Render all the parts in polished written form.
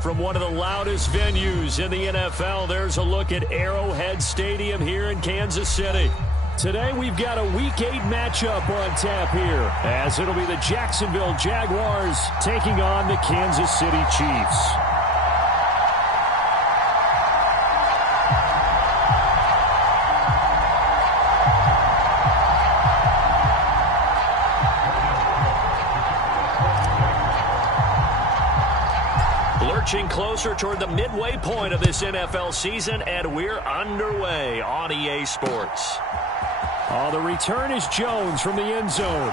From one of the loudest venues in the NFL, there's a look at Arrowhead Stadium here in Kansas City. Today we've got a Week 8 matchup on tap here, as it'll be the Jacksonville Jaguars taking on the Kansas City Chiefs. Lurching closer toward the midway point of this NFL season, and we're underway on EA Sports. Oh, the return is Jones from the end zone.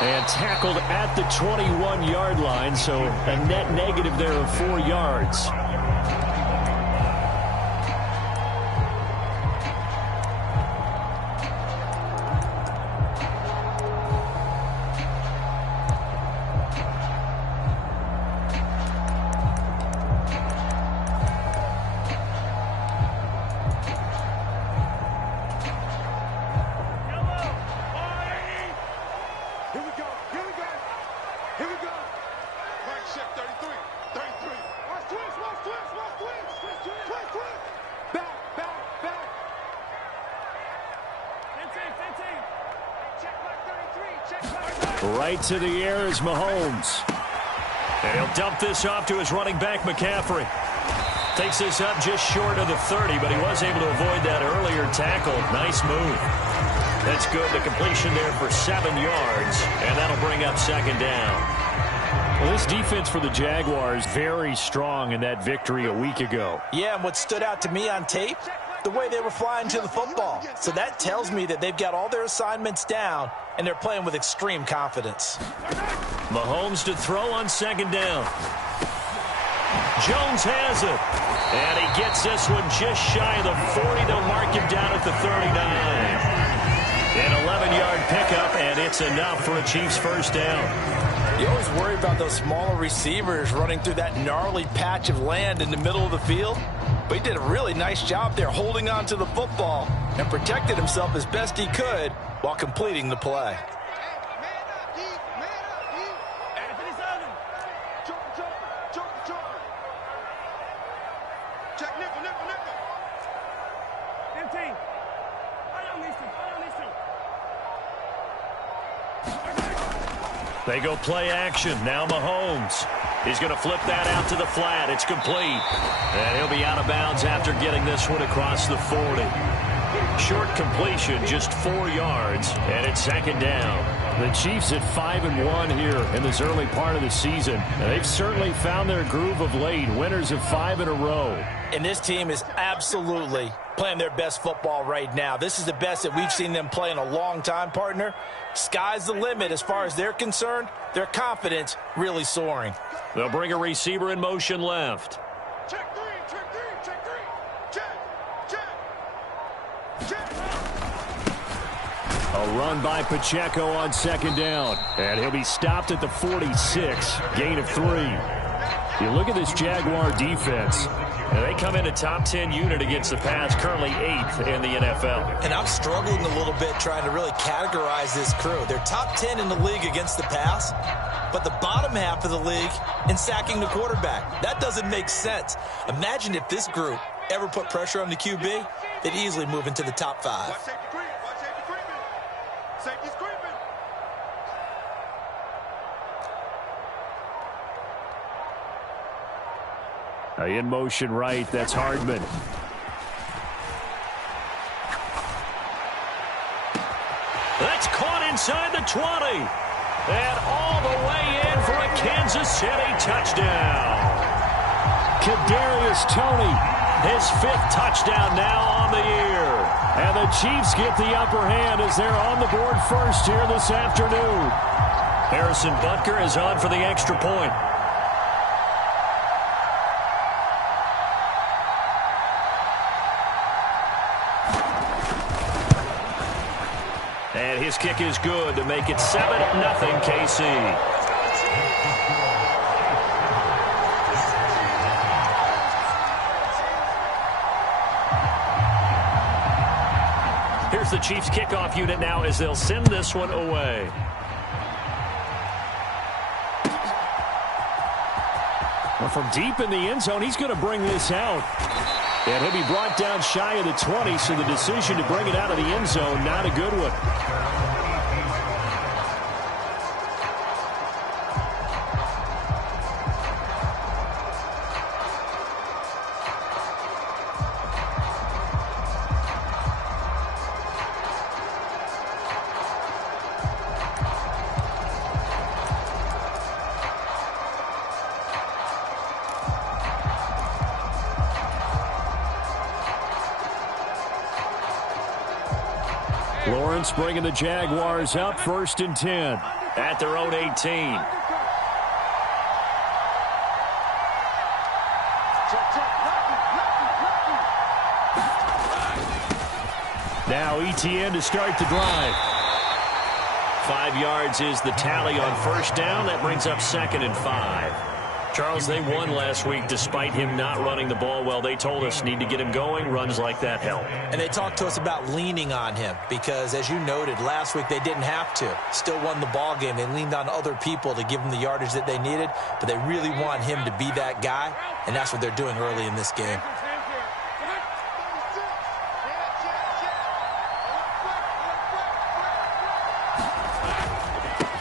And tackled at the 21-yard line, so a net negative there of 4 yards. Right to the air is Mahomes. And he'll dump this off to his running back, McCaffrey. Takes this up just short of the 30, but he was able to avoid that earlier tackle. Nice move. That's good. The completion there for 7 yards, and that'll bring up second down. Well, this defense for the Jaguars, very strong in that victory a week ago. Yeah, and what stood out to me on tape, the way they were flying to the football. So that tells me that they've got all their assignments down, and they're playing with extreme confidence. Mahomes to throw on second down. Jones has it. And he gets this one just shy of the 40. They'll mark him down at the 39. An 11-yard pickup, and it's enough for a Chiefs first down. You always worry about those smaller receivers running through that gnarly patch of land in the middle of the field. But he did a really nice job there holding on to the football and protected himself as best he could while completing the play. They go play action. Now Mahomes. He's going to flip that out to the flat. It's complete. And he'll be out of bounds after getting this one across the 40. Short completion, just 4 yards, and it's second down. The Chiefs at 5-1 here in this early part of the season. And they've certainly found their groove of late. Winners of 5 in a row. And this team is absolutely playing their best football right now. This is the best that we've seen them play in a long time, partner. Sky's the limit as far as they're concerned. Their confidence really soaring. They'll bring a receiver in motion left. Check three, check three, check three. Check. A run by Pacheco on second down. And he'll be stopped at the 46. Gain of 3. You look at this Jaguar defense. And they come in a top 10 unit against the pass, currently 8th in the NFL. And I'm struggling a little bit trying to really categorize this crew. They're top 10 in the league against the pass, but the bottom half of the league in sacking the quarterback. That doesn't make sense. Imagine if this group ever put pressure on the QB, they'd easily move into the top 5. Watch safety creeping. Watch safety creeping. Safety's creeping. In motion right, that's Hardman. That's caught inside the 20. And all the way in for a Kansas City touchdown. Kadarius Toney, his 5th touchdown now on the year. And the Chiefs get the upper hand as they're on the board first here this afternoon. Harrison Butker is on for the extra point. And his kick is good to make it 7-0 KC. Here's the Chiefs kickoff unit now as they'll send this one away. From deep in the end zone, he's going to bring this out. And he'll be brought down shy of the 20, so the decision to bring it out of the end zone, not a good one. Lawrence bringing the Jaguars up 1st and 10 at their own 18. Now ETN to start the drive. 5 yards is the tally on 1st down. That brings up 2nd and 5. Charles, they won last week despite him not running the ball well. They told us need to get him going. Runs like that help. And they talked to us about leaning on him because, as you noted, last week they didn't have to. Still won the ball game. They leaned on other people to give them the yardage that they needed, but they really want him to be that guy, and that's what they're doing early in this game.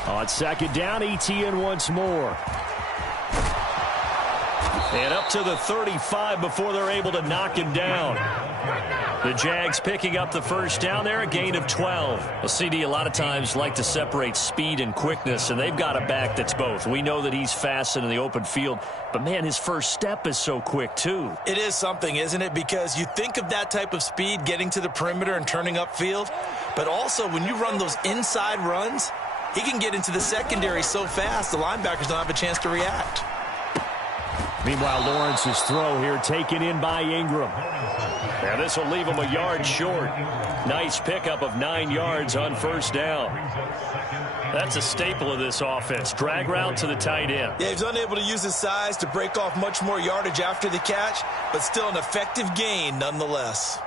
On 2nd down, ETN once more. And up to the 35 before they're able to knock him down. The Jags picking up the 1st down there, a gain of 12. Well, CD a lot of times like to separate speed and quickness, and they've got a back that's both. We know that he's fast in the open field, but, man, his first step is so quick, too. It is something, isn't it? Because you think of that type of speed getting to the perimeter and turning upfield, but also when you run those inside runs, he can get into the secondary so fast the linebackers don't have a chance to react. Meanwhile, Lawrence's throw here taken in by Ingram. Now this will leave him a yard short. Nice pickup of 9 yards on 1st down. That's a staple of this offense. Drag route to the tight end. Yeah, he's unable to use his size to break off much more yardage after the catch, but still an effective gain nonetheless.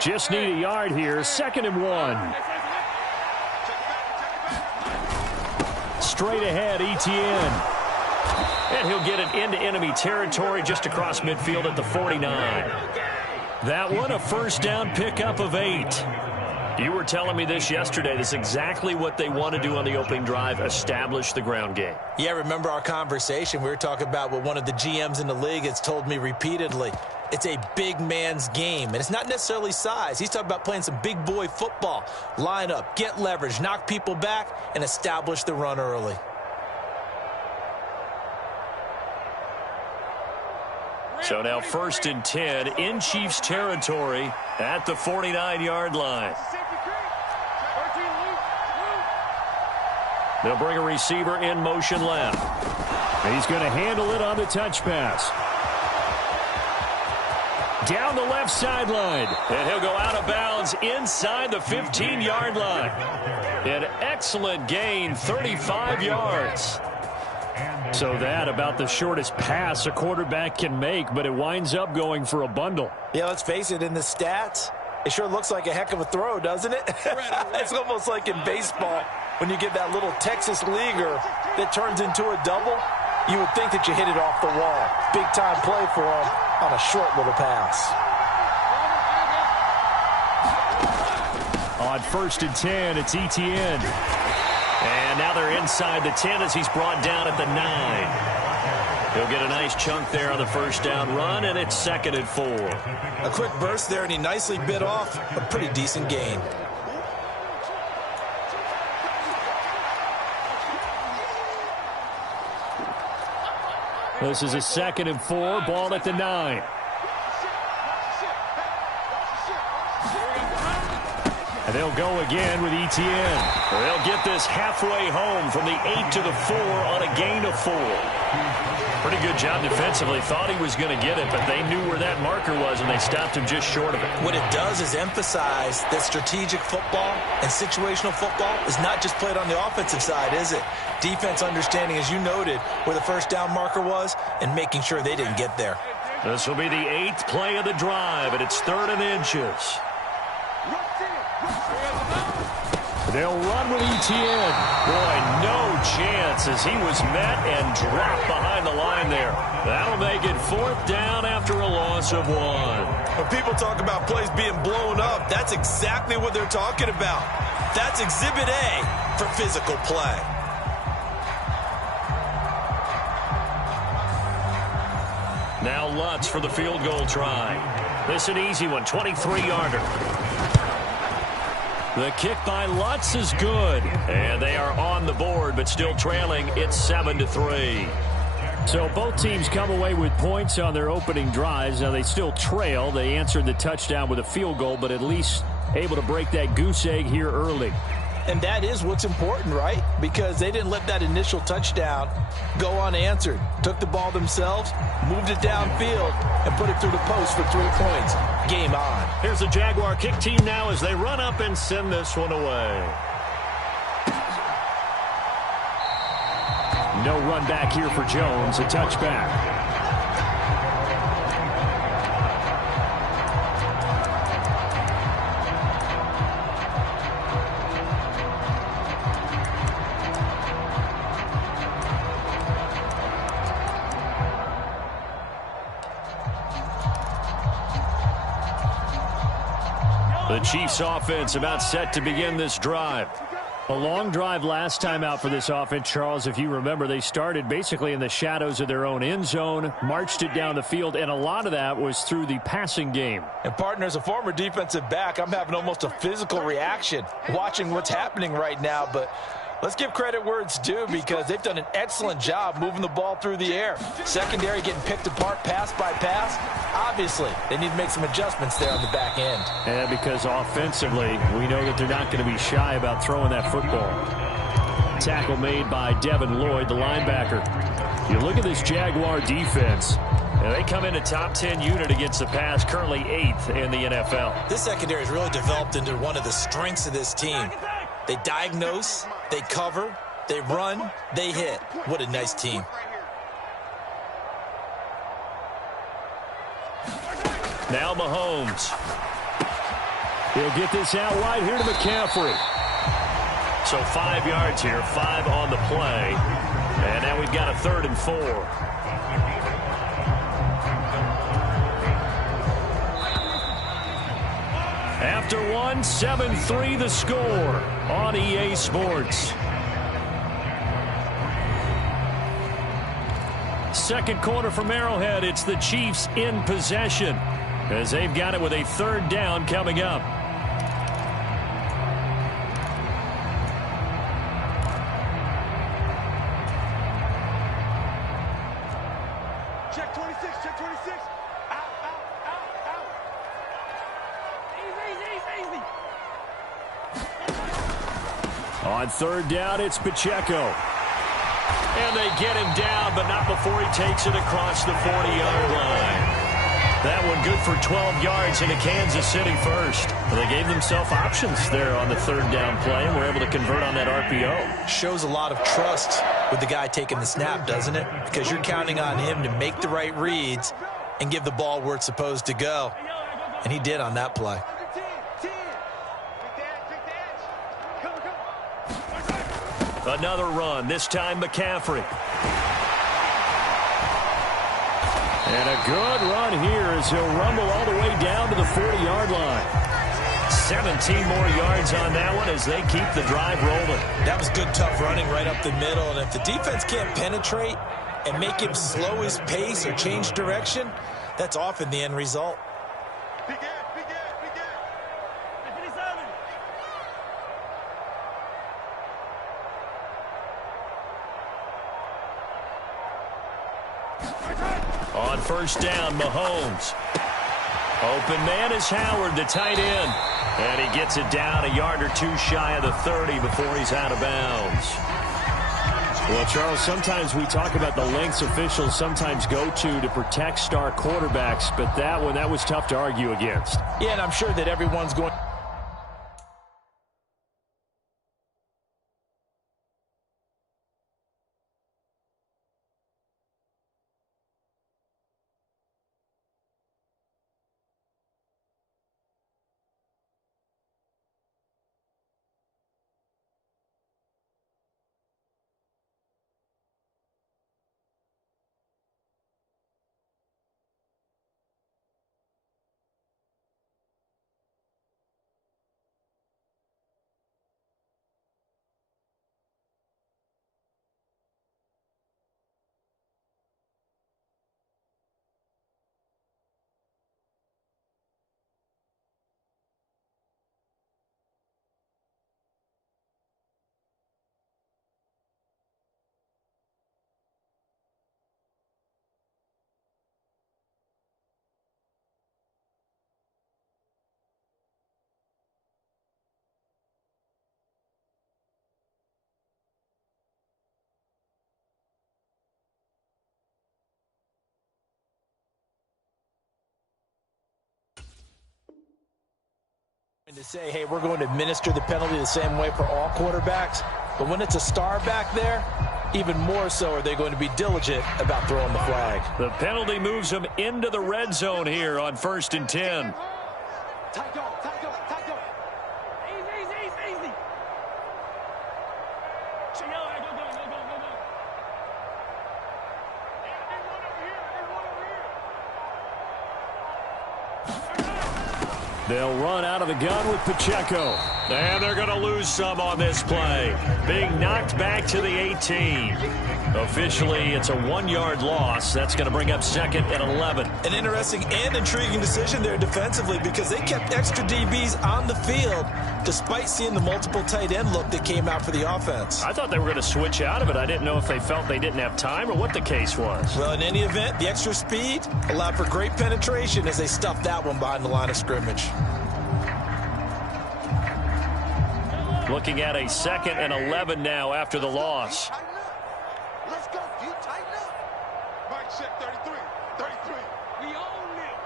Just need a yard here. 2nd and 1. Straight ahead, ETN. And he'll get it into enemy territory just across midfield at the 49. That one, a 1st down pickup of 8. You were telling me this yesterday. This is exactly what they want to do on the opening drive, establish the ground game. Yeah, remember our conversation? We were talking about what one of the GMs in the league has told me repeatedly. It's a big man's game, and it's not necessarily size. He's talking about playing some big boy football. Line up, get leverage, knock people back, and establish the run early. So now 1st and 10 in Chiefs territory at the 49-yard line. They'll bring a receiver in motion left. And he's going to handle it on the touch pass. Down the left sideline. And he'll go out of bounds inside the 15-yard line. An excellent gain, 35 yards. So that about the shortest pass a quarterback can make, but it winds up going for a bundle. Yeah, let's face it, in the stats, it sure looks like a heck of a throw, doesn't it? It's almost like in baseball when you get that little Texas leaguer that turns into a double. You would think that you hit it off the wall. Big time play for him on a short little pass. On 1st and 10, it's ETN. And now they're inside the 10 as he's brought down at the 9. He'll get a nice chunk there on the 1st down run, and it's 2nd and 4. A quick burst there, and he nicely bit off a pretty decent gain. This is a 2nd and 4, ball at the 9. And they'll go again with ETN. They'll get this halfway home from the 8 to the 4 on a gain of 4. Pretty good job defensively. Thought he was going to get it, but they knew where that marker was, and they stopped him just short of it. What it does is emphasize that strategic football and situational football is not just played on the offensive side, is it? Defense understanding, as you noted, where the 1st down marker was and making sure they didn't get there. This will be the 8th play of the drive, and it's 3rd and inches. They'll run with Etienne. Boy, no chance as he was met and dropped behind the line there. That'll make it 4th down after a loss of 1. When people talk about plays being blown up, that's exactly what they're talking about. That's Exhibit A for physical play. Now Lutz for the field goal try. This an easy one, 23-yarder. The kick by Lutz is good. And they are on the board, but still trailing. It's 7-3. So both teams come away with points on their opening drives. Now they still trail. They answered the touchdown with a field goal, but at least able to break that goose egg here early. And that is what's important, right? Because they didn't let that initial touchdown go unanswered. Took the ball themselves, moved it downfield, and put it through the post for 3 points. Game on. Here's the Jaguar kick team now as they run up and send this one away. No run back here for Jones. A touchback. The Chiefs offense about set to begin this drive. A long drive last time out for this offense, Charles. If you remember, they started basically in the shadows of their own end zone, marched it down the field, and a lot of that was through the passing game. And partner, as a former defensive back, I'm having almost a physical reaction watching what's happening right now. But let's give credit where it's due because they've done an excellent job moving the ball through the air. Secondary getting picked apart pass by pass. Obviously, they need to make some adjustments there on the back end. And because offensively, we know that they're not going to be shy about throwing that football. Tackle made by Devin Lloyd, the linebacker. You look at this Jaguar defense. And they come in a top 10 unit against the pass, currently 8th in the NFL. This secondary has really developed into one of the strengths of this team. They diagnose, they cover, they run, they hit. What a nice team. Now Mahomes. He'll get this out wide here to McCaffrey. So 5 yards here, 5 on the play. And now we've got a 3rd and 4. After 1, 7-3 the score on EA Sports. Second quarter from Arrowhead. It's the Chiefs in possession as they've got it with a 3rd down coming up. Check 26, check 26. Out, out, out, out. Easy. On 3rd down, it's Pacheco. And they get him down, but not before he takes it across the 40-yard line. That one good for 12 yards into Kansas City first. Well, they gave themselves options there on the 3rd down play and were able to convert on that RPO. Shows a lot of trust with the guy taking the snap, doesn't it? Because you're counting on him to make the right reads and give the ball where it's supposed to go. And he did on that play. Another run, this time McCaffrey. And a good run here as he'll rumble all the way down to the 40-yard line. 17 more yards on that one as they keep the drive rolling. That was good, tough running right up the middle. And if the defense can't penetrate and make him slow his pace or change direction, that's often the end result. On 1st down, Mahomes. Open man is Howard, the tight end. And he gets it down a yard or 2 shy of the 30 before he's out of bounds. Well, Charles, sometimes we talk about the lengths officials sometimes go to protect star quarterbacks, but that one, that was tough to argue against. Yeah, and I'm sure that everyone's going To say, hey, we're going to administer the penalty the same way for all quarterbacks, but when it's a star back there, even more so are they going to be diligent about throwing the flag. The penalty moves them into the red zone here on 1st and 10. Tight go, tight go, tight go. Easy, easy, easy, easy. Go, go, go, go, go, go. Hey, I need one over here. I need one over here. They'll run out of the gun with Pacheco. And they're going to lose some on this play. Being knocked back to the 18. Officially, it's a 1-yard loss. That's going to bring up 2nd and 11. An interesting and intriguing decision there defensively because they kept extra DBs on the field despite seeing the multiple tight end look that came out for the offense. I thought they were going to switch out of it. I didn't know if they felt they didn't have time or what the case was. Well, in any event, the extra speed allowed for great penetration as they stuffed that one behind the line of scrimmage. Looking at a 2nd and 11 now after the loss. Let's go, dude. Tighten up. Mike, check 33. 33. We own it.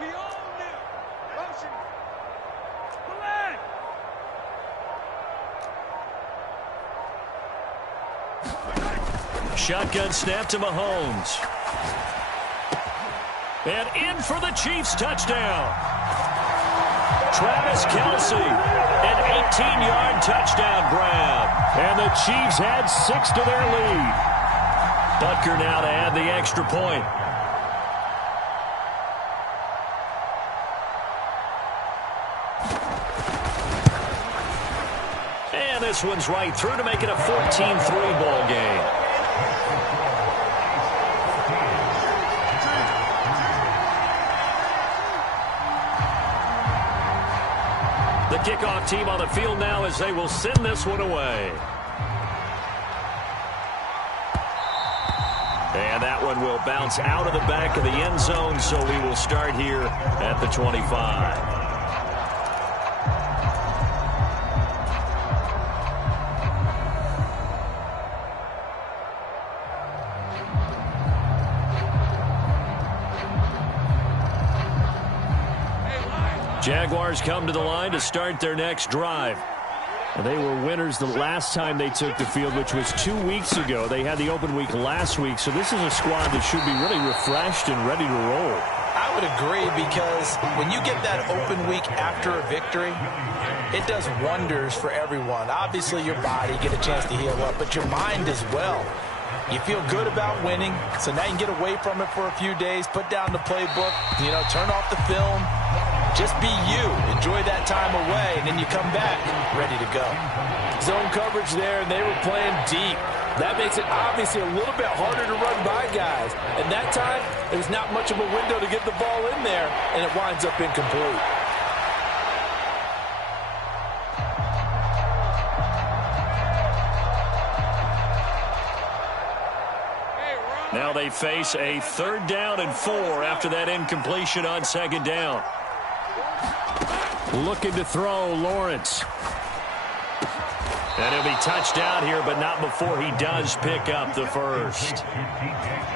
We own it. Motion. Pull in. Shotgun snap to Mahomes. And in for the Chiefs touchdown. Travis Kelce, an 18-yard touchdown grab. And the Chiefs add 6 to their lead. Butker now to add the extra point. And this one's right through to make it a 14-3 ball game. The kickoff team on the field now as they will send this one away. And that one will bounce out of the back of the end zone, so we will start here at the 25. Jaguars come to the line to start their next drive. They were winners the last time they took the field, which was 2 weeks ago. They had the open week last week, so this is a squad that should be really refreshed and ready to roll. I would agree because when you get that open week after a victory, it does wonders for everyone. Obviously, your body, get a chance to heal up, but your mind as well. You feel good about winning, so now you can get away from it for a few days, put down the playbook, turn off the film. Just be you. Enjoy that time away, and then you come back ready to go. Zone coverage there, and they were playing deep. That makes it obviously a little bit harder to run by guys. And that time, there's not much of a window to get the ball in there, and it winds up incomplete. Now they face a 3rd down and 4 after that incompletion on 2nd down. Looking to throw, Lawrence. And he'll be touched down here, but not before he does pick up the first.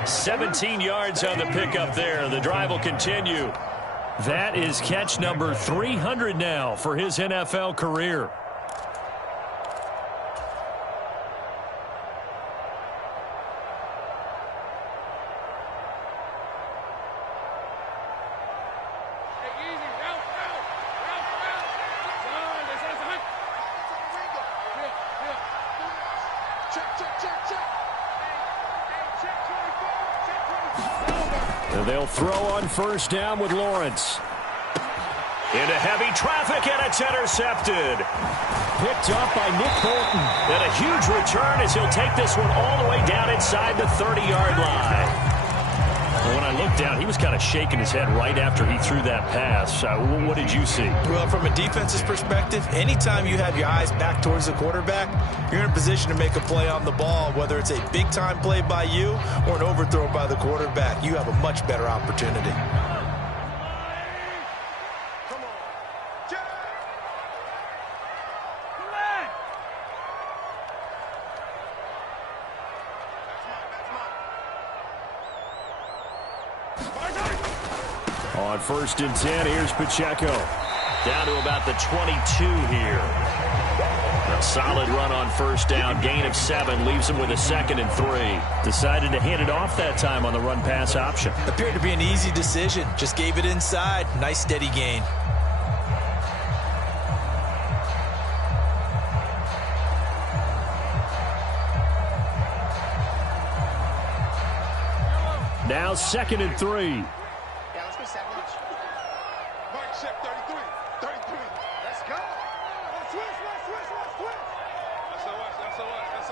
17 yards on the pickup there. The drive will continue. That is catch number 300 now for his NFL career. They'll throw on 1st down with Lawrence. Into heavy traffic, and it's intercepted. Picked up by Nick Bolton. And a huge return as he'll take this one all the way down inside the 30-yard line. When I looked down, he was kind of shaking his head right after he threw that pass. What did you see? Well, from a defense's perspective, anytime you have your eyes back towards the quarterback, you're in a position to make a play on the ball, whether it's a big-time play by you or an overthrow by the quarterback. You have a much better opportunity. On 1st and 10, here's Pacheco. Down to about the 22 here. A solid run on first down. Gain of 7 leaves him with a 2nd and 3. Decided to hand it off that time on the run-pass option. Appeared to be an easy decision. Just gave it inside. Nice steady gain. Now 2nd and 3. Yeah, let's go 7 inch. Mike, check 33. 33. Let's go. Switch. SOS.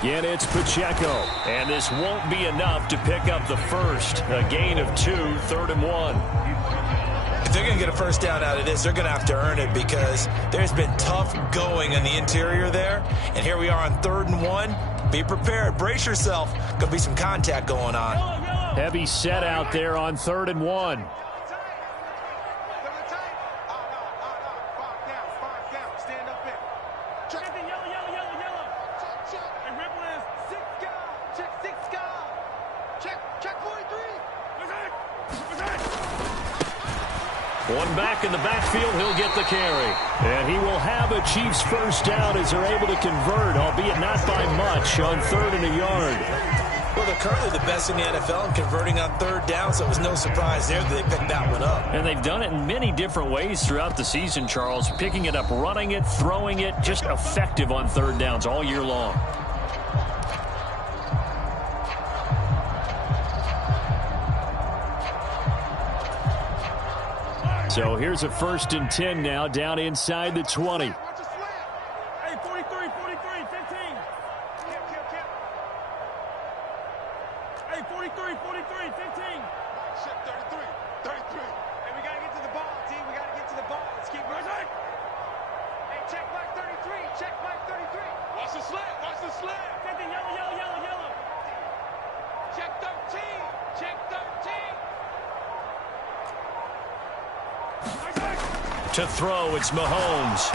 Again, it's Pacheco. And this won't be enough to pick up the first. A gain of 2, 3rd and 1. If they're going to get a first down out of this, they're going to have to earn it because there's been tough going in the interior there. And here we are on 3rd and 1. Be prepared. Brace yourself. Going to be some contact going on. Heavy set out there on 3rd and 1. Stand up in. Check the yellow. Check. And Ripple is 6 guy. Check 6 guy. Check 43. One back in the backfield, he'll get the carry. And he will have a Chiefs first down as they're able to convert, albeit not by much, on 3rd and a yard. Well, they're currently the best in the NFL in converting on 3rd down, so it was no surprise there that they picked that one up. And they've done it in many different ways throughout the season, Charles. Picking it up, running it, throwing it, just effective on 3rd downs all year long. So here's a 1st and 10 now, down inside the 20. Hey, 43, 15. Hey, 43, 15. Check 33. Hey, we got to get to the ball, team. We got to get to the ball. Let's keep moving. Hey, check black 33. Check black 33. Watch the slant. 50, yellow. Check 13. To throw, it's Mahomes.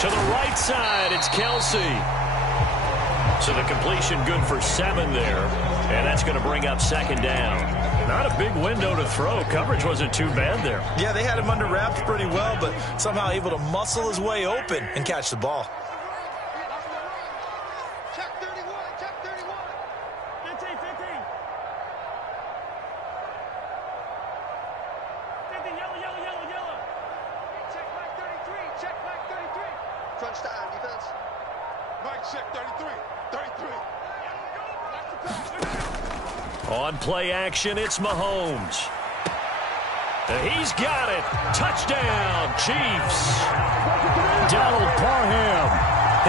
To the right side, it's Kelsey. So the completion good for 7 there. And that's going to bring up 2nd down. Not a big window to throw. Coverage wasn't too bad there. Yeah, they had him under wraps pretty well, but somehow able to muscle his way open and catch the ball. Check 31. 15. 50, yellow. Check black 33. Crunch time, defense. Mike, check 33. On play action, it's Mahomes. He's got it. Touchdown, Chiefs. Donald Parham,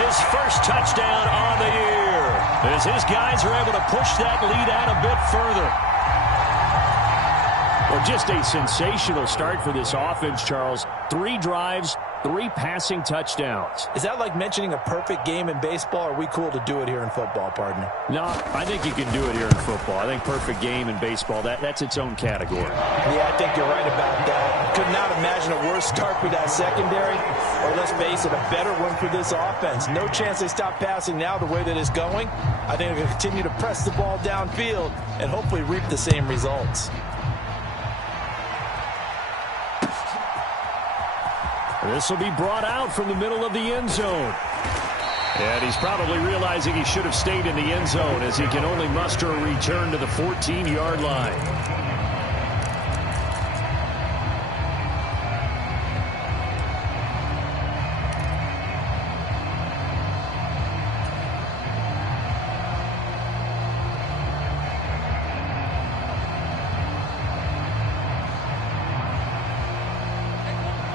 his first touchdown on the year, as his guys are able to push that lead out a bit further. Well, just a sensational start for this offense, Charles. 3 drives, 3 passing touchdowns. Is that like mentioning a perfect game in baseball? Or are we cool to do it here in football, partner? No, I think you can do it here in football. I think perfect game in baseball, that's its own category. Yeah, I think you're right about that. Could not imagine a worse start for that secondary, or let's face it, a better one for this offense. No chance they stop passing now the way that it's going. I think they're going to continue to press the ball downfield and hopefully reap the same results. This will be brought out from the middle of the end zone. And he's probably realizing he should have stayed in the end zone as he can only muster a return to the 14-yard line.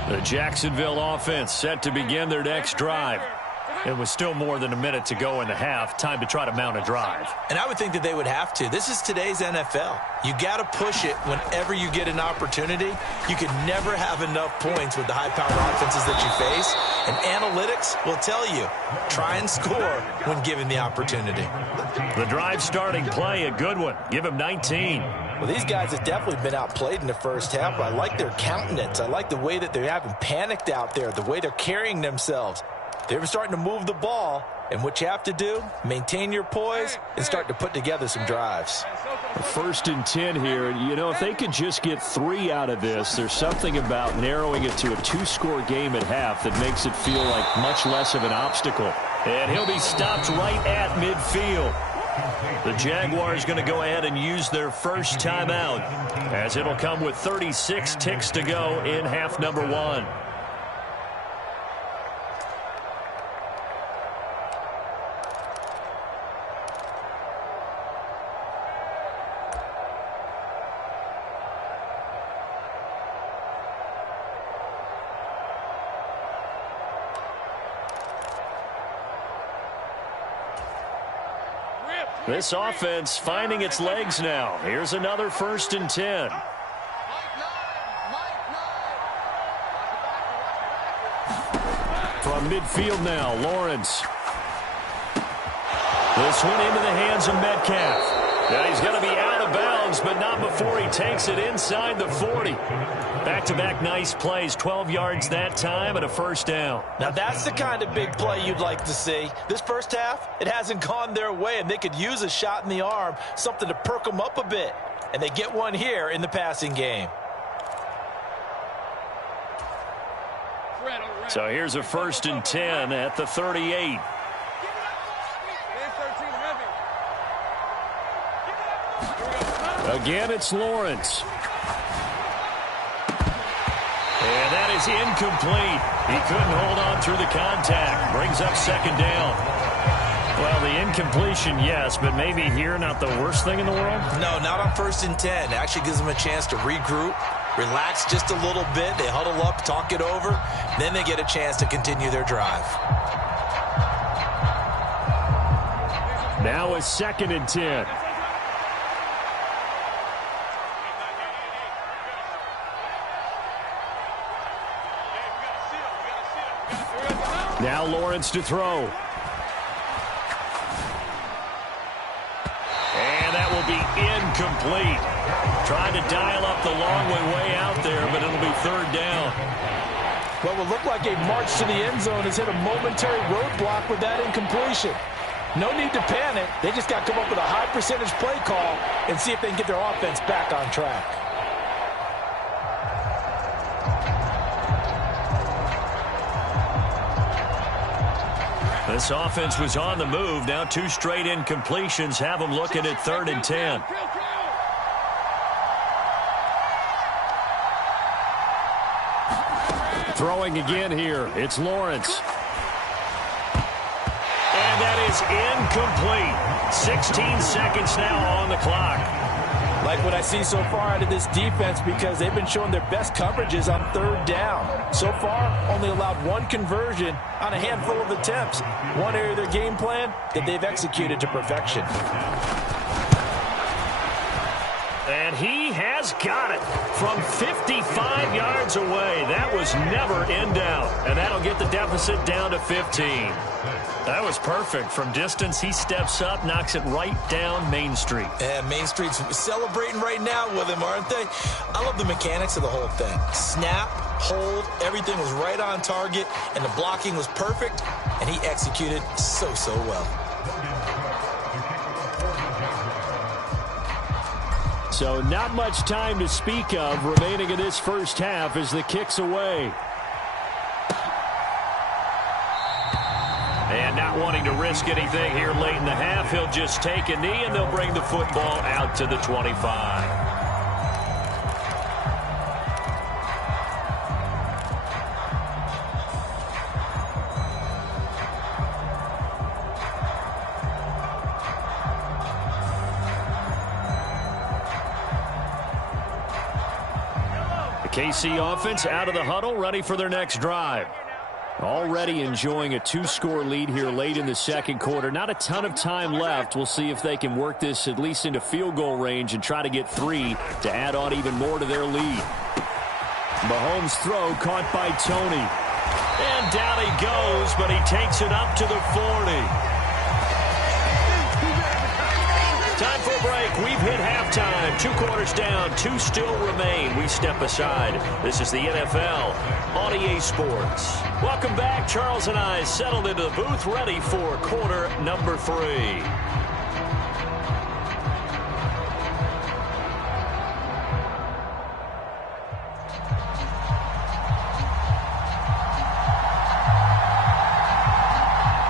The Jacksonville offense set to begin their next drive. It was still more than a minute to go in the half. Time to try to mount a drive. And I would think that they would have to. This is today's NFL. You got to push it whenever you get an opportunity. You can never have enough points with the high-powered offenses that you face. And analytics will tell you, try and score when given the opportunity. The drive starting play, a good one. Give him 19. Well, these guys have definitely been outplayed in the first half. I like their countenance. I like the way that they haven't panicked out there, the way they're carrying themselves. They were starting to move the ball, And what you have to do, maintain your poise and start to put together some drives. 1st and 10 here. You know, if they could just get 3 out of this, there's something about narrowing it to a 2-score game at half that makes it feel like much less of an obstacle. And he'll be stopped right at midfield. The Jaguars going to go ahead and use their first timeout, as it'll come with 36 ticks to go in half number 1. This offense finding its legs now. Here's another 1st and 10. From midfield now, Lawrence. This one into the hands of Metcalf. Now he's going to be out of bounds, but not before he takes it inside the 40. Back-to-back nice plays, 12 yards that time and a 1st down. Now that's the kind of big play you'd like to see. This first half, it hasn't gone their way, and they could use a shot in the arm, something to perk them up a bit. And they get one here in the passing game. So here's a 1st and 10 at the 38. Again, it's Lawrence. And that is incomplete. He couldn't hold on through the contact. Brings up 2nd down. Well, the incompletion, yes, but maybe here not the worst thing in the world? No, not on 1st and 10. It actually gives them a chance to regroup, relax just a little bit. They huddle up, talk it over. Then they get a chance to continue their drive. Now a 2nd and 10. Now Lawrence to throw. And that will be incomplete. Trying to dial up the long way out there, but it'll be 3rd down. What will look like a march to the end zone has hit a momentary roadblock with that incompletion. No need to panic. They just got to come up with a high percentage play call and see if they can get their offense back on track. This offense was on the move. Now 2 straight incompletions have them looking at 3rd and 10. Throwing again here. It's Lawrence. And that is incomplete. 16 seconds now on the clock. Like what I see so far out of this defense, because they've been showing their best coverages on 3rd down. So far, only allowed 1 conversion on a handful of attempts. One area of their game plan that they've executed to perfection. And he has got it from 55 yards away. That was never in doubt. And that'll get the deficit down to 15. That was perfect. From distance, he steps up, knocks it right down Main Street. And Main Street's celebrating right now with him, aren't they? I love the mechanics of the whole thing. Snap, hold, everything was right on target, and the blocking was perfect, and he executed so well. So not much time to speak of remaining in this first half as the kick's away. And not wanting to risk anything here late in the half, he'll just take a knee and they'll bring the football out to the 25. KC offense out of the huddle, ready for their next drive. Already enjoying a 2-score lead here late in the second quarter. Not a ton of time left. We'll see if they can work this at least into field goal range and try to get 3 to add on even more to their lead. Mahomes' throw caught by Tony. And down he goes, but he takes it up to the 40. Time for a break. We've hit halftime. 2 quarters down, 2 still remain. We step aside. This is the NFL on EA Sports. Welcome back. Charles and I settled into the booth, ready for quarter number 3.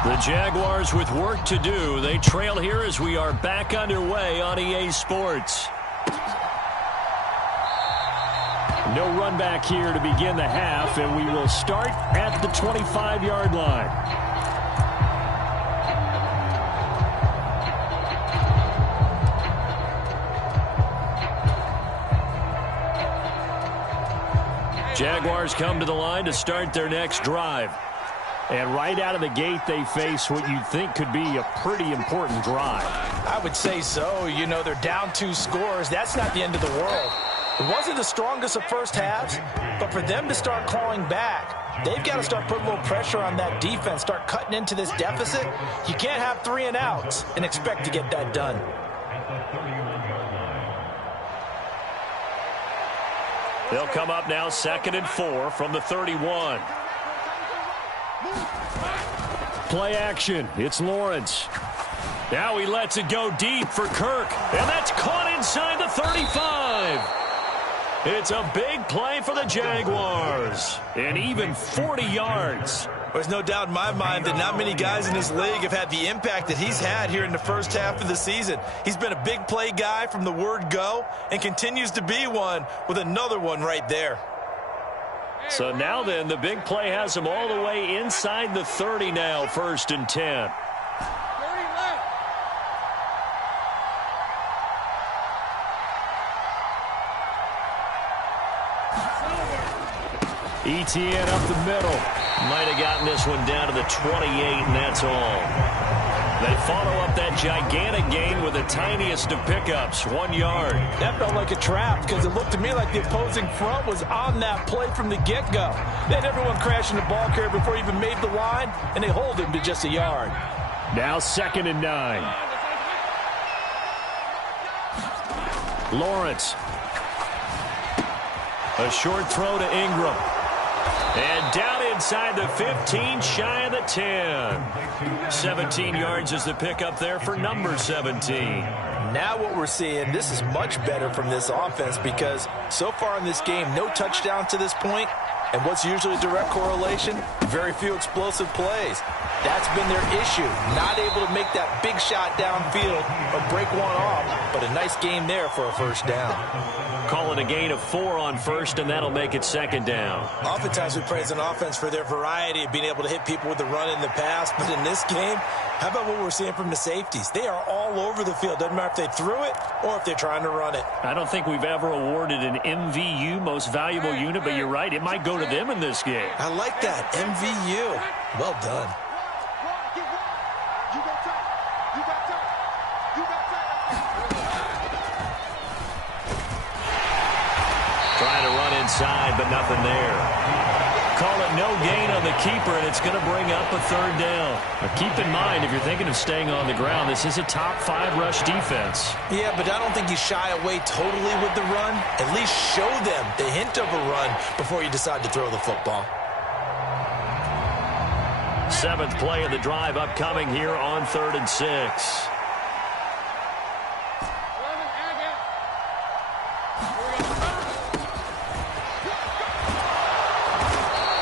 The Jaguars with work to do. They trail here as we are back underway on EA Sports. No run back here to begin the half, and we will start at the 25-yard line. Jaguars come to the line to start their next drive. And right out of the gate, they face what you'd think could be a pretty important drive. I would say so. You know, they're down 2 scores. That's not the end of the world. It wasn't the strongest of first halves, but for them to start clawing back, they've got to start putting a little pressure on that defense, start cutting into this deficit. You can't have 3 and outs and expect to get that done. They'll come up now 2nd and 4 from the 31. Play action. It's Lawrence. Now he lets it go deep for Kirk. And that's caught inside the 35. It's a big play for the Jaguars. And even 40 yards. There's no doubt in my mind that not many guys in this league have had the impact that he's had here in the first half of the season. He's been a big play guy from the word go and continues to be one with another one right there. So now then, the big play has him all the way inside the 30 now, 1st and 10. ETN up the middle. Might have gotten this one down to the 28, and that's all. They follow up that gigantic gain with the tiniest of pickups, 1 yard. That felt like a trap because it looked to me like the opposing front was on that play from the get-go. They had everyone crashing the ball carrier before he even made the line, and they hold him to just a yard. Now 2nd and 9. Lawrence. A short throw to Ingram. And down inside the 15, shy of the 10. 17 yards is the pickup there for number 17. Now what we're seeing, this is much better from this offense because so far in this game, no touchdown to this point, and what's usually a direct correlation? Very few explosive plays. That's been their issue, not able to make that big shot downfield or break one off, but a nice game there for a first down. Calling a gain of 4 on first, and that'll make it 2nd down. Oftentimes we praise an offense for their variety of being able to hit people with the run in the pass, but in this game, how about what we're seeing from the safeties? They are all over the field. Doesn't matter if they threw it or if they're trying to run it. I don't think we've ever awarded an MVU, most valuable unit, but you're right, it might go to them in this game. I like that, MVU. Well done. Trying to run inside, but nothing there. Call it no gain on the keeper, and it's going to bring up a 3rd down. But keep in mind, if you're thinking of staying on the ground, this is a top 5 rush defense. Yeah, but I don't think you shy away totally with the run. At least show them the hint of a run before you decide to throw the football. 7th play of the drive upcoming here on 3rd and 6.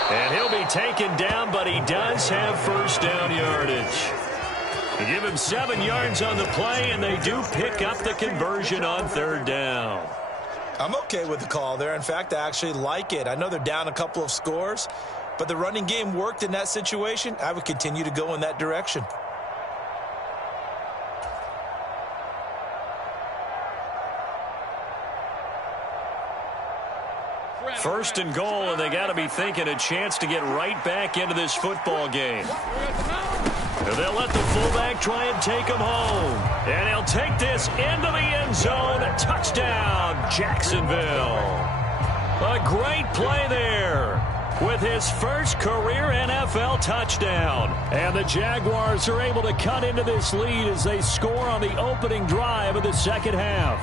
And he'll be taken down, but he does have first down yardage. You give him 7 yards on the play, and they do pick up the conversion on 3rd down. I'm okay with the call there. In fact, I actually like it. I know they're down a couple of scores, but the running game worked in that situation. I would continue to go in that direction. First and goal, and they got to be thinking a chance to get right back into this football game. And they'll let the fullback try and take him home. And he'll take this into the end zone. Touchdown, Jacksonville. A great play there with his first career NFL touchdown. And the Jaguars are able to cut into this lead as they score on the opening drive of the second half.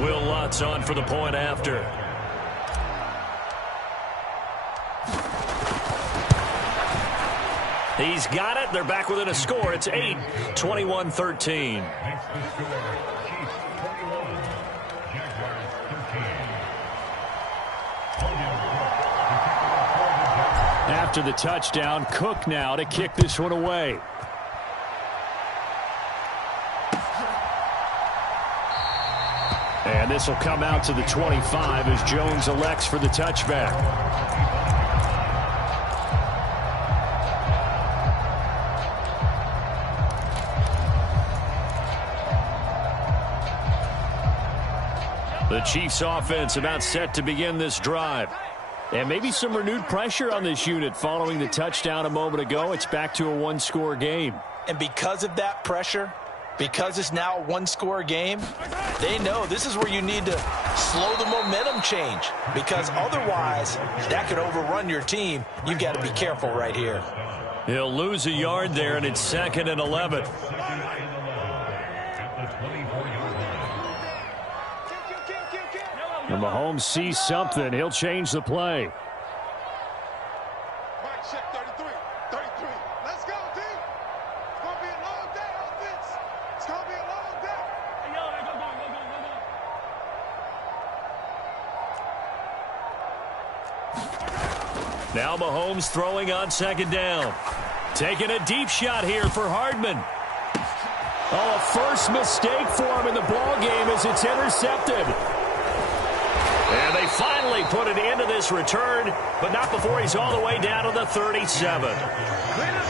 Will Lutz on for the point after. He's got it. They're back within a score. It's 8, 21-13. After the touchdown, Cook now to kick this one away. And this will come out to the 25 as Jones elects for the touchback. The Chiefs offense about set to begin this drive. And maybe some renewed pressure on this unit following the touchdown a moment ago. It's back to a one-score game. And because of that pressure, because it's now a one-score game, they know this is where you need to slow the momentum change. Because otherwise, that could overrun your team. You've got to be careful right here. He'll lose a yard there, and it's 2nd and 11. And Mahomes sees something. He'll change the play. Mike, check 33. 33. Let's go, team. It's going to be a long day, offense. It's going to be a long day. Hey, yo, go. Now Mahomes throwing on 2nd down. Taking a deep shot here for Hardman. Oh, a first mistake for him in the ball game as it's intercepted. And they finally put an end to this return, but not before he's all the way down to the 37.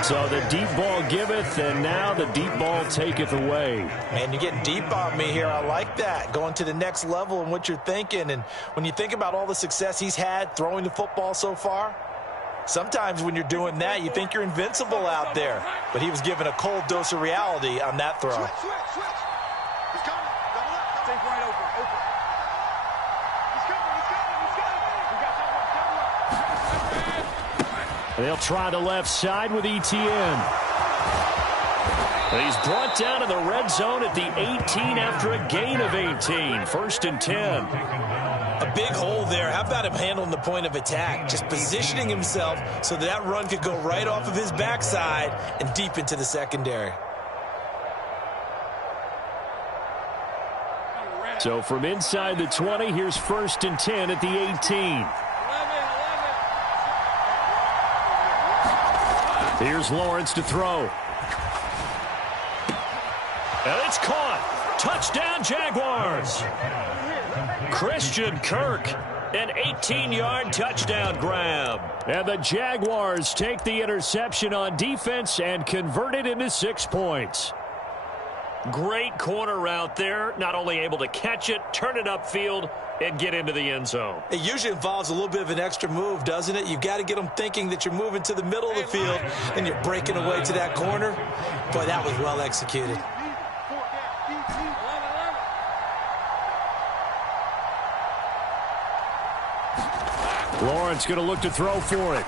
So the deep ball giveth, and now the deep ball taketh away. Man, you're getting deep on me here. I like that. Going to the next level in what you're thinking. And when you think about all the success he's had throwing the football so far, sometimes when you're doing that, you think you're invincible out there. But he was given a cold dose of reality on that throw. Switch. He's coming. Double up. Take right open. They'll try the left side with ETN. He's brought down in the red zone at the 18 after a gain of 18. 1st and 10. A big hole there. How about him handling the point of attack? Just positioning himself so that run could go right off of his backside and deep into the secondary. So from inside the 20, here's 1st and 10 at the 18. Here's Lawrence to throw. And it's caught. Touchdown, Jaguars. Christian Kirk, an 18-yard touchdown grab. And the Jaguars take the interception on defense and convert it into 6 points. Great corner route there. Not only able to catch it, turn it upfield, and get into the end zone. It usually involves a little bit of an extra move, doesn't it? You've got to get them thinking that you're moving to the middle of the field and you're breaking away to that corner. Boy, that was well executed. Lawrence going to look to throw for it.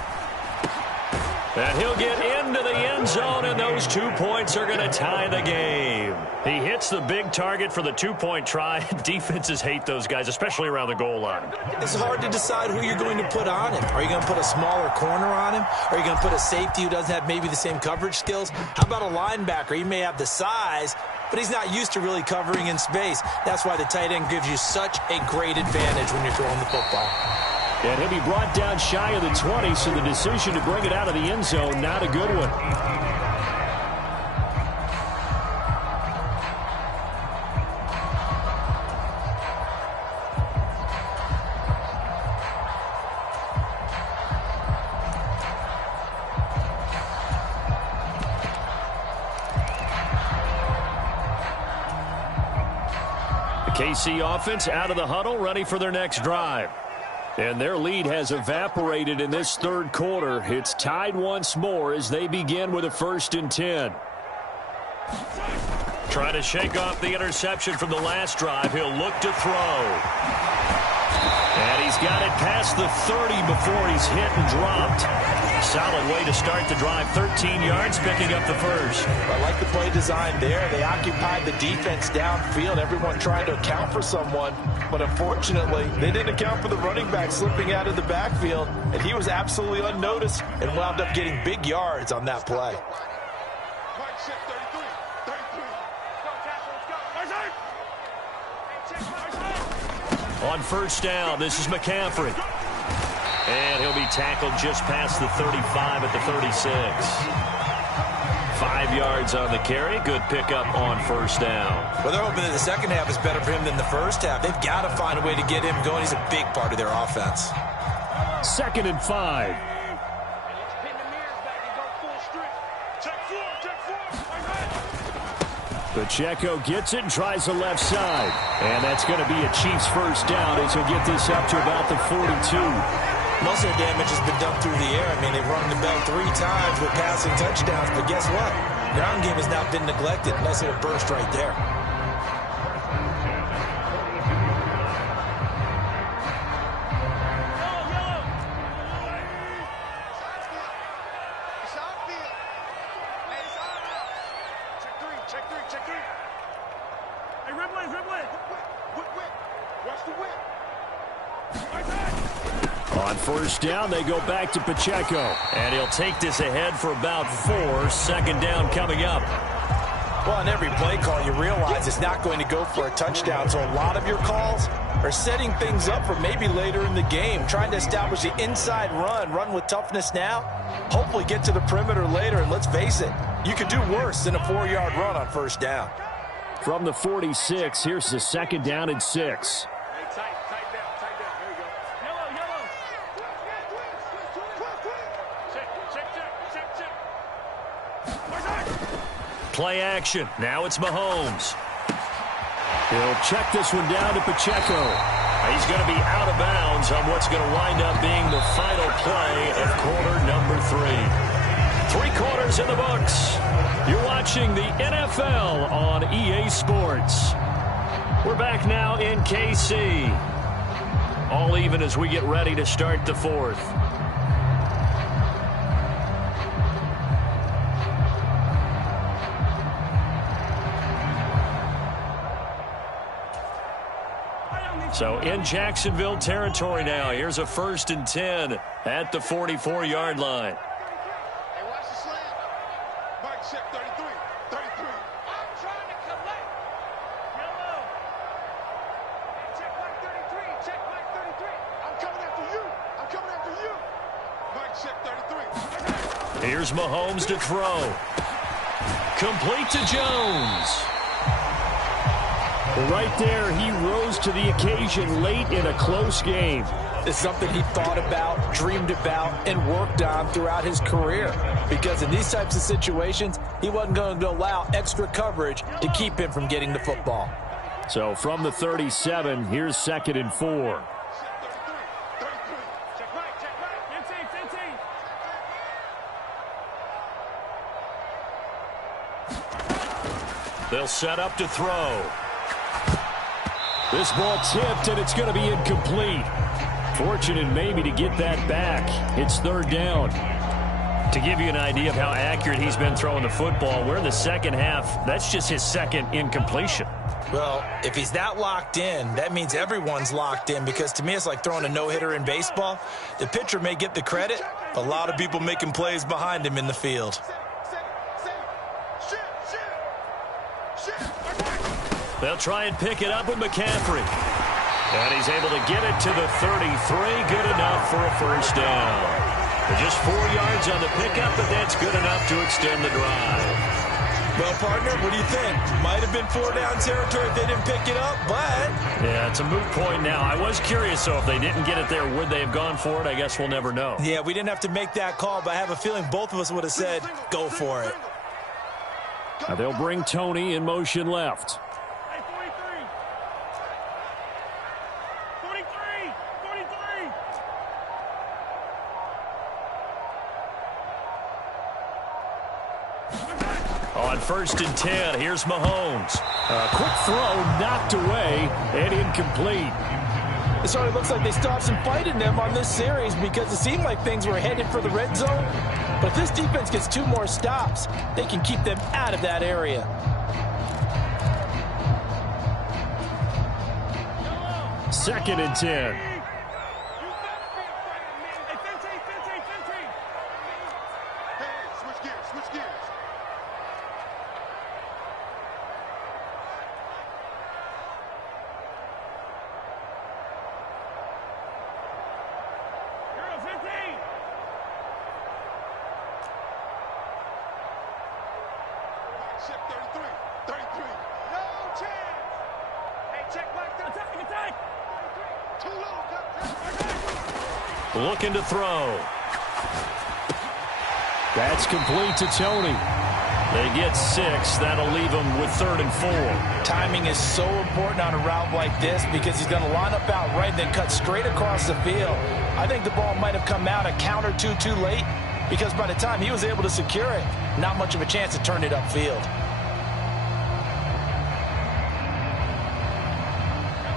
And he'll get into the end zone, and those 2 points are going to tie the game. He hits the big target for the 2-point try. Defenses hate those guys, especially around the goal line. It's hard to decide who you're going to put on him. Are you going to put a smaller corner on him? Are you going to put a safety who doesn't have maybe the same coverage skills? How about a linebacker? He may have the size, but he's not used to really covering in space. That's why the tight end gives you such a great advantage when you're throwing the football. And he'll be brought down shy of the 20, so the decision to bring it out of the end zone, not a good one. The KC offense out of the huddle, ready for their next drive. And their lead has evaporated in this 3rd quarter. It's tied once more as they begin with a 1st and 10. Trying to shake off the interception from the last drive. He'll look to throw. And he's got it past the 30 before he's hit and dropped. Solid way to start the drive. 13 yards, picking up the first. I like the play design there. They occupied the defense downfield. Everyone trying to account for someone. But unfortunately, they didn't account for the running back slipping out of the backfield. And he was absolutely unnoticed and wound up getting big yards on that play. On first down, this is McCaffrey. And he'll be tackled just past the 35 at the 36. 5 yards on the carry. Good pickup on first down. Well, they're hoping that the second half is better for him than the first half. They've got to find a way to get him going. He's a big part of their offense. 2nd and 5. Pacheco gets it and tries the left side. And that's going to be a Chiefs first down as he'll get this up to about the 42. Most of their damage has been done through the air. I mean, they've run the bell 3 times with passing touchdowns, but guess what? Ground game has not been neglected. Nice little burst right there. On first down, they go back to Pacheco. And he'll take this ahead for about 4. 2nd down coming up. Well, on every play call, you realize it's not going to go for a touchdown. So a lot of your calls are setting things up for maybe later in the game, trying to establish the inside run with toughness now, hopefully get to the perimeter later. And let's face it, you could do worse than a 4-yard run on first down. From the 46, here's the 2nd down and 6. Play action. Now it's Mahomes. He'll check this one down to Pacheco. He's going to be out of bounds on what's going to wind up being the final play of quarter number 3. 3 quarters in the books. You're watching the NFL on EA Sports. We're back now in KC. All even as we get ready to start the 4th. So in Jacksonville territory now. Here's a 1st and 10 at the 44-yard line. Hey, watch the slant. Mike, check 33. 33. I'm trying to collect. Yellow. Hey, check Mike 33. Check Mike 33. I'm coming after you. I'm coming after you. Mike, check 33. Here's Mahomes to throw. Complete to Jones. Right there, he rose to the occasion late in a close game. It's something he thought about, dreamed about, and worked on throughout his career. Because in these types of situations, he wasn't going to allow extra coverage to keep him from getting the football. So from the 37, here's 2nd and 4. They'll set up to throw. This ball tipped, and it's going to be incomplete. Fortunate maybe to get that back. It's 3rd down. To give you an idea of how accurate he's been throwing the football, we're in the second half. That's just his 2nd incompletion. Well, if he's that locked in, that means everyone's locked in, because to me it's like throwing a no-hitter in baseball. The pitcher may get the credit, but a lot of people making plays behind him in the field. They'll try and pick it up with McCaffrey. And he's able to get it to the 33. Good enough for a 1st down. Just 4 yards on the pickup, but that's good enough to extend the drive. Well, partner, what do you think? Might have been 4-down territory if they didn't pick it up, but... Yeah, it's a moot point now. I was curious, though, if they didn't get it there, would they have gone for it? I guess we'll never know. Yeah, we didn't have to make that call, but I have a feeling both of us would have said, go for it. Now they'll bring Tony in motion left. On 1st and 10, here's Mahomes. A quick throw knocked away and incomplete. It certainly looks like they still have some fight in them on this series because it seemed like things were headed for the red zone. But if this defense gets 2 more stops, they can keep them out of that area. Second and 10. Looking to throw. That's complete to Tony. They get 6. That'll leave them with 3rd and 4. Timing is so important on a route like this because he's going to line up out right and then cut straight across the field. I think the ball might have come out a count or two too late because by the time he was able to secure it, not much of a chance to turn it upfield.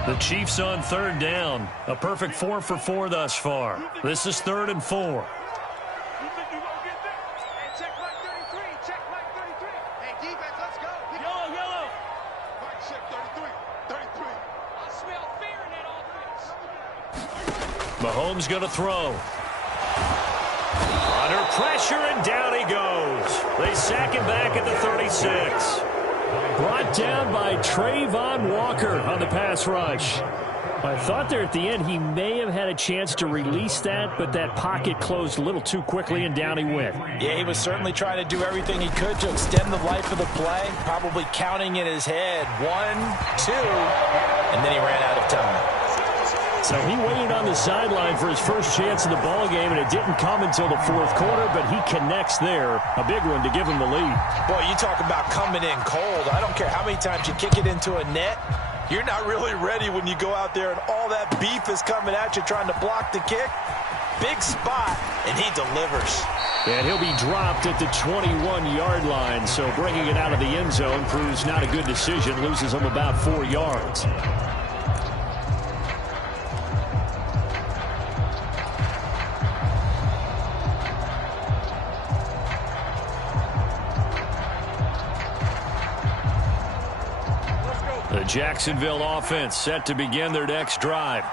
The Chiefs on 3rd down. A perfect 4 for 4 thus far. This is 3rd and 4. Mahomes going to throw. Under pressure, and down he goes. They sack him back at the 36. Brought down by Trayvon Walker on the pass rush. I thought there at the end he may have had a chance to release that, but that pocket closed a little too quickly, and down he went. Yeah, he was certainly trying to do everything he could to extend the life of the play, probably counting in his head 1, 2, and then he ran out of time. So he waited on the sideline for his first chance in the ball game, and it didn't come until the 4th quarter, but he connects there. A big one to give him the lead. Boy, you talk about coming in cold. I don't care how many times you kick it into a net. You're not really ready when you go out there and all that beef is coming at you trying to block the kick. Big spot, and he delivers. And he'll be dropped at the 21-yard line, so bringing it out of the end zone proves not a good decision. Loses him about 4 yards. The Jacksonville offense set to begin their next drive.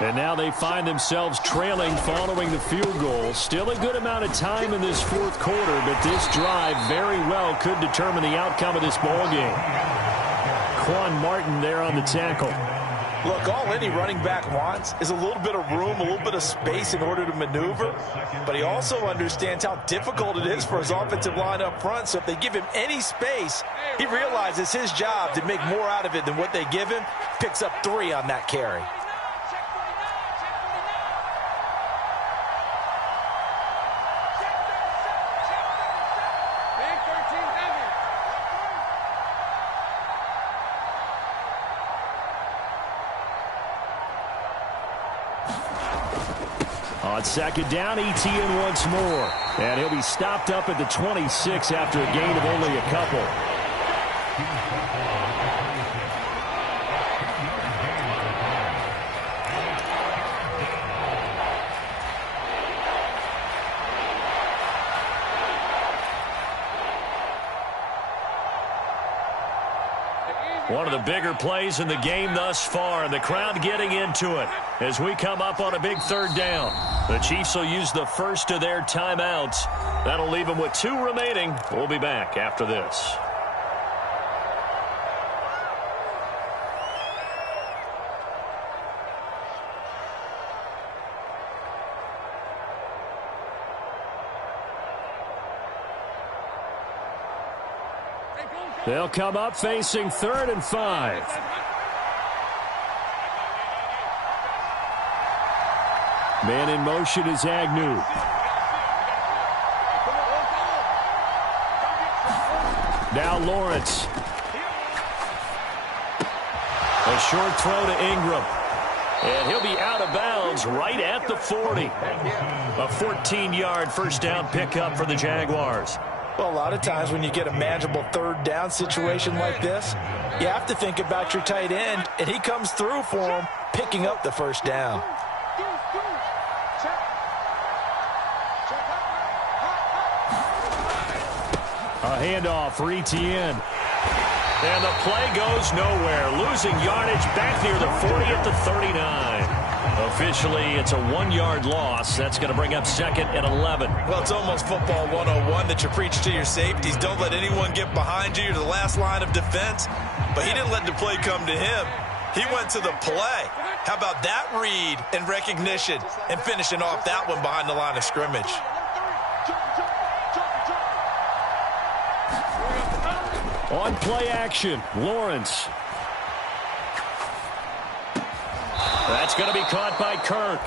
And now they find themselves trailing following the field goal. Still a good amount of time in this 4th quarter, but this drive very well could determine the outcome of this ball game. Quan Martin there on the tackle. Look, all any running back wants is a little bit of room, a little bit of space in order to maneuver. But he also understands how difficult it is for his offensive line up front. So if they give him any space, he realizes his job to make more out of it than what they give him. Picks up 3 on that carry. On 2nd down, ETN once more. And he'll be stopped up at the 26 after a gain of only a couple. One of the bigger plays in the game thus far, and the crowd getting into it as we come up on a big 3rd down. The Chiefs will use the first of their timeouts. That'll leave them with 2 remaining. We'll be back after this. They'll come up facing 3rd and 5. Man in motion is Agnew. Now Lawrence. A short throw to Ingram. And he'll be out of bounds right at the 40. A 14-yard first down pickup for the Jaguars. Well, a lot of times when you get a manageable 3rd down situation like this, you have to think about your tight end, and he comes through for him picking up the first down. A handoff for Etienne. And the play goes nowhere. Losing yardage back near the 40 at the 39. Officially, it's a 1-yard loss. That's going to bring up 2nd and 11. Well, it's almost football 101 that you preach to your safeties. Don't let anyone get behind you. You're the last line of defense. But he didn't let the play come to him. He went to the play. How about that read and recognition and finishing off that one behind the line of scrimmage? On play action, Lawrence. That's going to be caught by Kirk.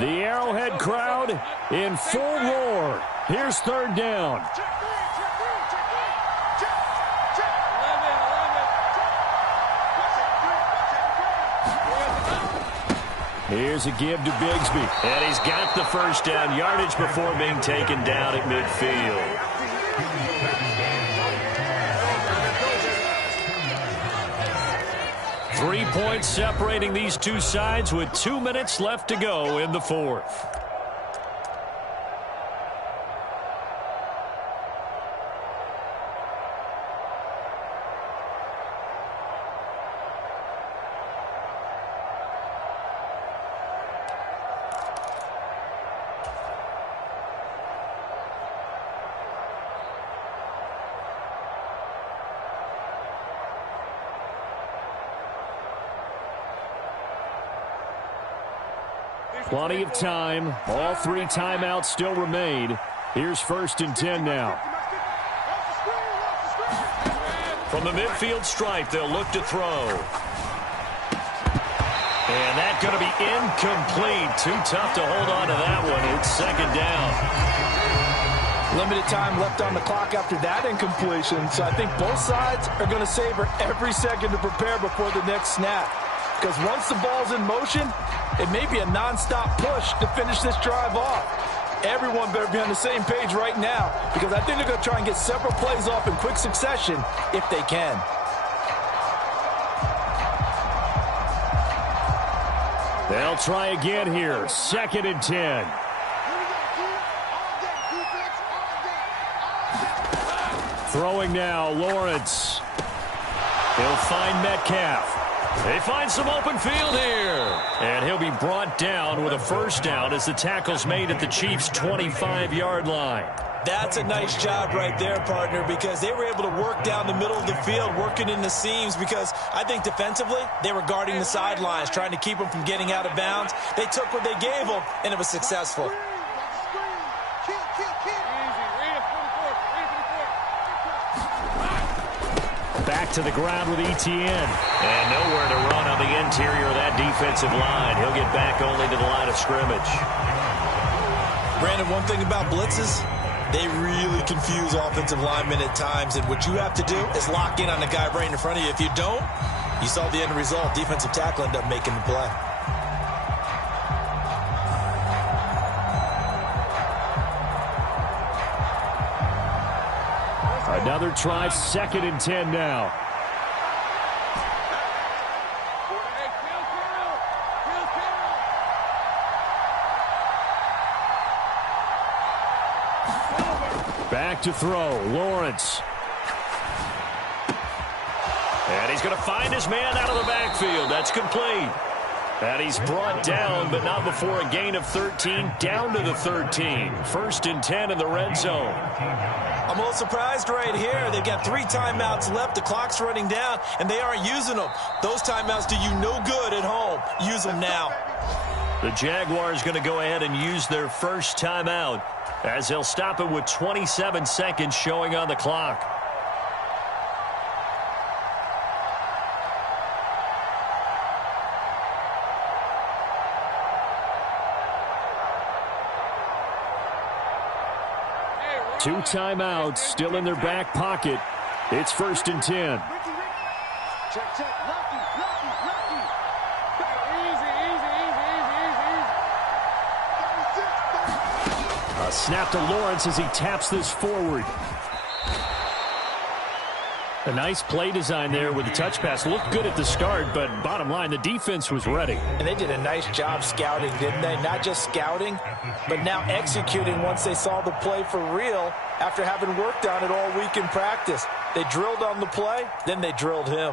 The Arrowhead crowd in full roar. Here's 3rd down. Here's a give to Bigsby. And he's got the first down yardage before being taken down at midfield. Three points separating these two sides with 2 minutes left to go in the 4th. Plenty of time. All 3 timeouts still remain. Here's 1st and 10 now. From the midfield stripe, they'll look to throw. And that's going to be incomplete. Too tough to hold on to that one. It's 2nd down. Limited time left on the clock after that incompletion, so I think both sides are going to savor every second to prepare before the next snap. Because once the ball's in motion, it may be a non-stop push to finish this drive off. Everyone better be on the same page right now, because I think they're going to try and get several plays off in quick succession if they can. They'll try again here. 2nd and 10. Throwing now, Lawrence. He'll find Metcalf. They find some open field here. And he'll be brought down with a first down as the tackle's made at the Chiefs' 25-yard line. That's a nice job right there, partner, because they were able to work down the middle of the field, working in the seams, because I think defensively they were guarding the sidelines, trying to keep them from getting out of bounds. They took what they gave them, and it was successful. Back to the ground with Etienne. And nowhere to run on the interior of that defensive line. He'll get back only to the line of scrimmage. Brandon, one thing about blitzes, they really confuse offensive linemen at times. And what you have to do is lock in on the guy right in front of you. If you don't, you saw the end result. Defensive tackle ended up making the play. Another try, 2nd and 10 now. Back to throw, Lawrence. And he's going to find his man out of the backfield. That's complete. And he's brought down, but not before a gain of 13, down to the 13. 1st and 10 in the red zone. I'm a little surprised right here. They've got 3 timeouts left. The clock's running down, and they aren't using them. Those timeouts do you no good at home. Use them now. The Jaguars going to go ahead and use their first timeout as they'll stop it with 27 seconds showing on the clock. 2 timeouts still in their back pocket. It's 1st and 10. Check, check. Lucky. Easy. A snap to Lawrence as he taps this forward. A nice play design there with the touch pass. Looked good at the start, but bottom line, the defense was ready. And they did a nice job scouting, didn't they? Not just scouting, but now executing once they saw the play for real after having worked on it all week in practice. They drilled on the play, then they drilled him.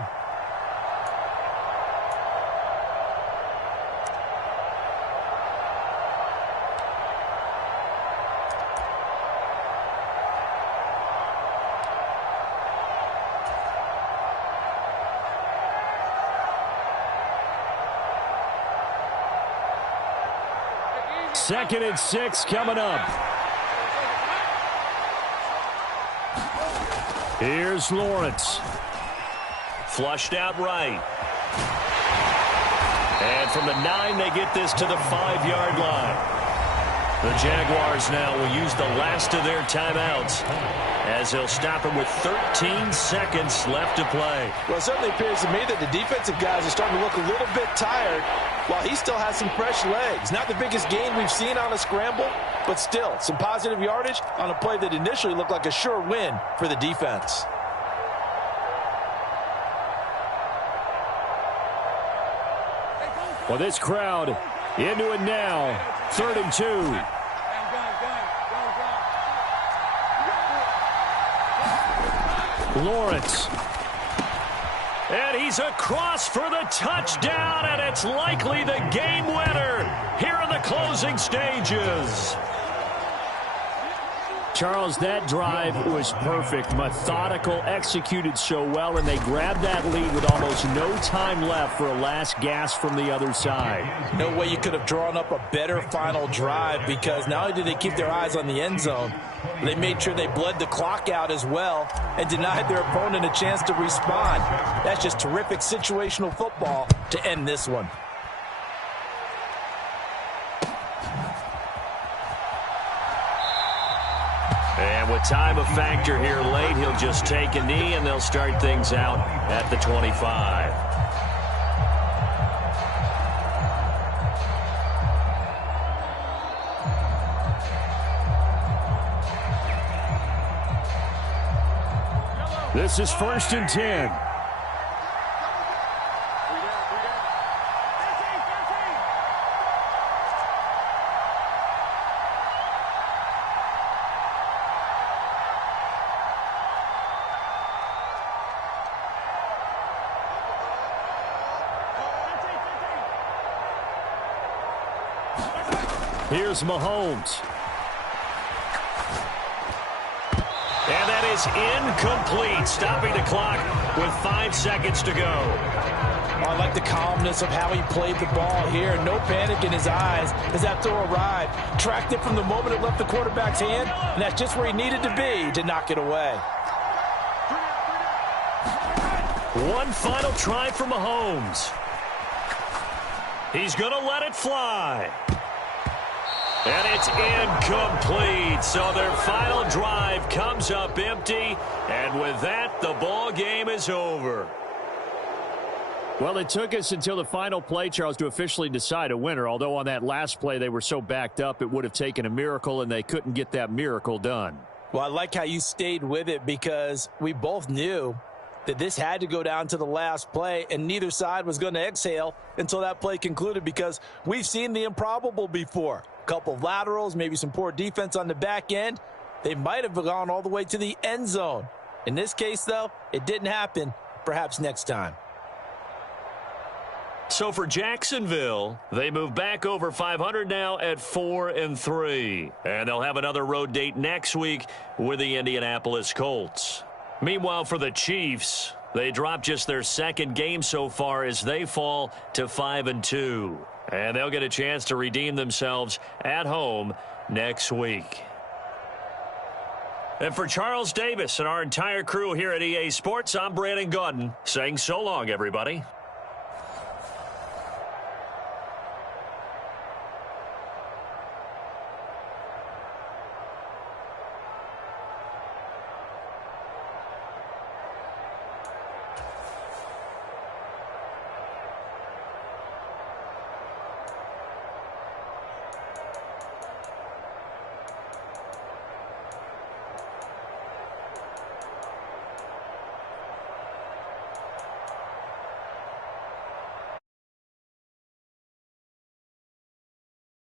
Second and 6 coming up. Here's Lawrence. Flushed out right. And from the 9, they get this to the 5-yard line. The Jaguars now will use the last of their timeouts as they'll stop him with 13 seconds left to play. Well, it certainly appears to me that the defensive guys are starting to look a little bit tired while he still has some fresh legs. Not the biggest gain we've seen on a scramble, but still some positive yardage on a play that initially looked like a sure win for the defense. Well, this crowd into it now. 3rd and 2. Lawrence. And he's across for the touchdown, and it's likely the game winner here in the closing stages. Charles, that drive was perfect. Methodical, executed so well, and they grabbed that lead with almost no time left for a last gasp from the other side. No way you could have drawn up a better final drive, because not only did they keep their eyes on the end zone, they made sure they bled the clock out as well and denied their opponent a chance to respond. That's just terrific situational football to end this one. And with time a factor here late, he'll just take a knee, and they'll start things out at the 25. This is 1st and 10. Here's Mahomes. And that is incomplete, stopping the clock with 5 seconds to go. I like the calmness of how he played the ball here. No panic in his eyes as that throw arrived. Tracked it from the moment it left the quarterback's hand, and that's just where he needed to be to knock it away. One final try for Mahomes. He's going to let it fly. And it's incomplete. So their final drive comes up empty. And with that, the ball game is over. Well, it took us until the final play, Charles, to officially decide a winner. Although on that last play they were so backed up, it would have taken a miracle, and they couldn't get that miracle done. Well, I like how you stayed with it, because we both knew that this had to go down to the last play, and neither side was going to exhale until that play concluded, because we've seen the improbable before. A couple of laterals, maybe some poor defense on the back end. They might have gone all the way to the end zone. In this case, though, it didn't happen. Perhaps next time. So for Jacksonville, they move back over 500 now at 4-3. And they'll have another road date next week with the Indianapolis Colts. Meanwhile, for the Chiefs, they drop just their second game so far as they fall to 5-2. And they'll get a chance to redeem themselves at home next week. And for Charles Davis and our entire crew here at EA Sports, I'm Brandon Gaudin saying so long, everybody.